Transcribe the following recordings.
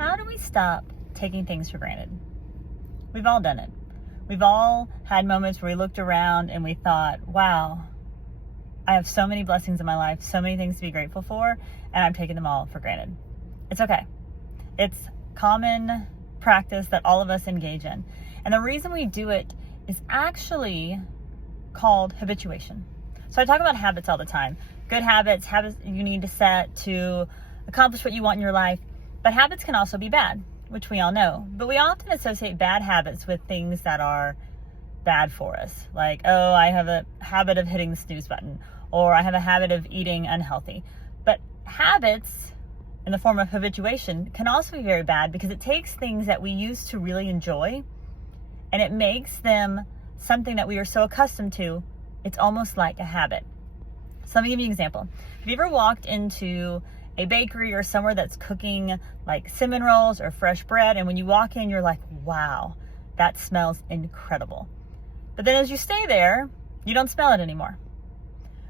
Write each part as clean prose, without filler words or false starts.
How do we stop taking things for granted? We've all done it. We've all had moments where we looked around and we thought, wow, I have so many blessings in my life, so many things to be grateful for, and I'm taking them all for granted. It's okay. It's common practice that all of us engage in. And the reason we do it is actually called habituation. So I talk about habits all the time. Good habits you need to set to accomplish what you want in your life. But habits can also be bad, which we all know. But we often associate bad habits with things that are bad for us. Like, oh, I have a habit of hitting the snooze button, or I have a habit of eating unhealthy. But habits in the form of habituation can also be very bad because it takes things that we used to really enjoy and it makes them something that we are so accustomed to, it's almost like a habit. So let me give you an example. Have you ever walked into a bakery or somewhere that's cooking like cinnamon rolls or fresh bread, and when you walk in, you're like, wow, that smells incredible. But then as you stay there, you don't smell it anymore.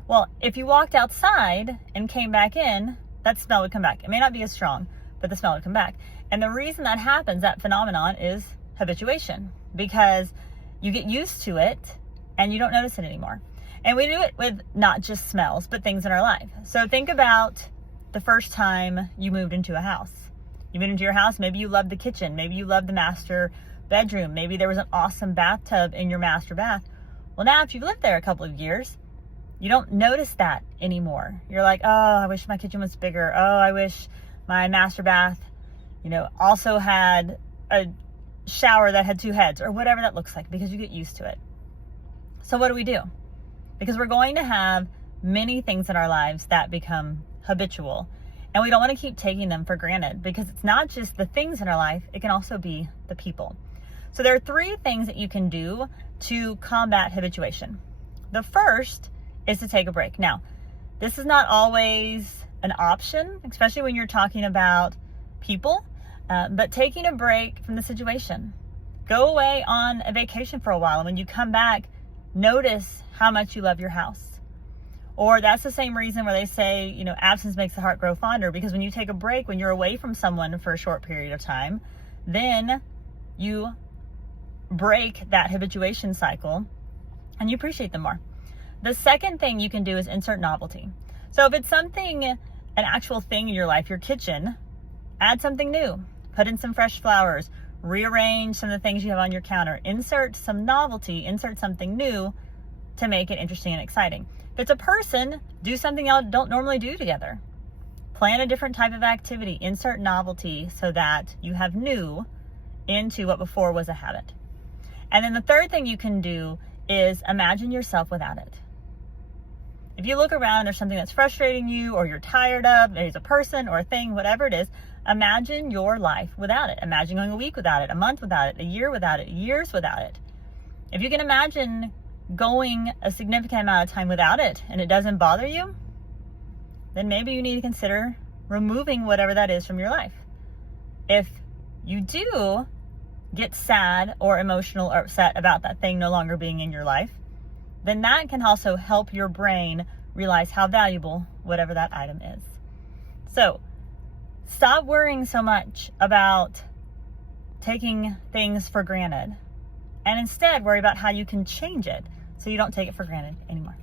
Well, if you walked outside and came back in, that smell would come back. It may not be as strong, but the smell would come back. And the reason that happens, that phenomenon, is habituation, because you get used to it and you don't notice it anymore. And we do it with not just smells, but things in our life. So think about the first time you moved into a house. You moved into your house, maybe you loved the kitchen, maybe you loved the master bedroom, maybe there was an awesome bathtub in your master bath. Well, now if you've lived there a couple of years, you don't notice that anymore. You're like, oh, I wish my kitchen was bigger. Oh, I wish my master bath, also had a shower that had two heads, or whatever that looks like, because you get used to it. So what do? Because we're going to have many things in our lives that become habitual, and we don't want to keep taking them for granted, because it's not just the things in our life, it can also be the people. So there are three things that you can do to combat habituation. The first is to take a break. Now, this is not always an option, especially when you're talking about people, but taking a break from the situation. Go away on a vacation for a while, and when you come back, notice how much you love your house. Or that's the same reason where they say, absence makes the heart grow fonder, because when you take a break, when you're away from someone for a short period of time, then you break that habituation cycle and you appreciate them more. The second thing you can do is insert novelty. So if it's something, an actual thing in your life, your kitchen, add something new. Put in some fresh flowers, rearrange some of the things you have on your counter, insert some novelty, insert something new to make it interesting and exciting. If it's a person, do something y'all don't normally do together. Plan a different type of activity, insert novelty so that you have new into what before was a habit. And then the third thing you can do is imagine yourself without it. If you look around, there's something that's frustrating you, or you're tired of, maybe it's a person or a thing, whatever it is, imagine your life without it. Imagine going a week without it, a month without it, a year without it, years without it. If you can imagine going a significant amount of time without it and it doesn't bother you, then maybe you need to consider removing whatever that is from your life. If you do get sad or emotional or upset about that thing no longer being in your life, then that can also help your brain realize how valuable whatever that item is. So stop worrying so much about taking things for granted, and instead worry about how you can change it so you don't take it for granted anymore.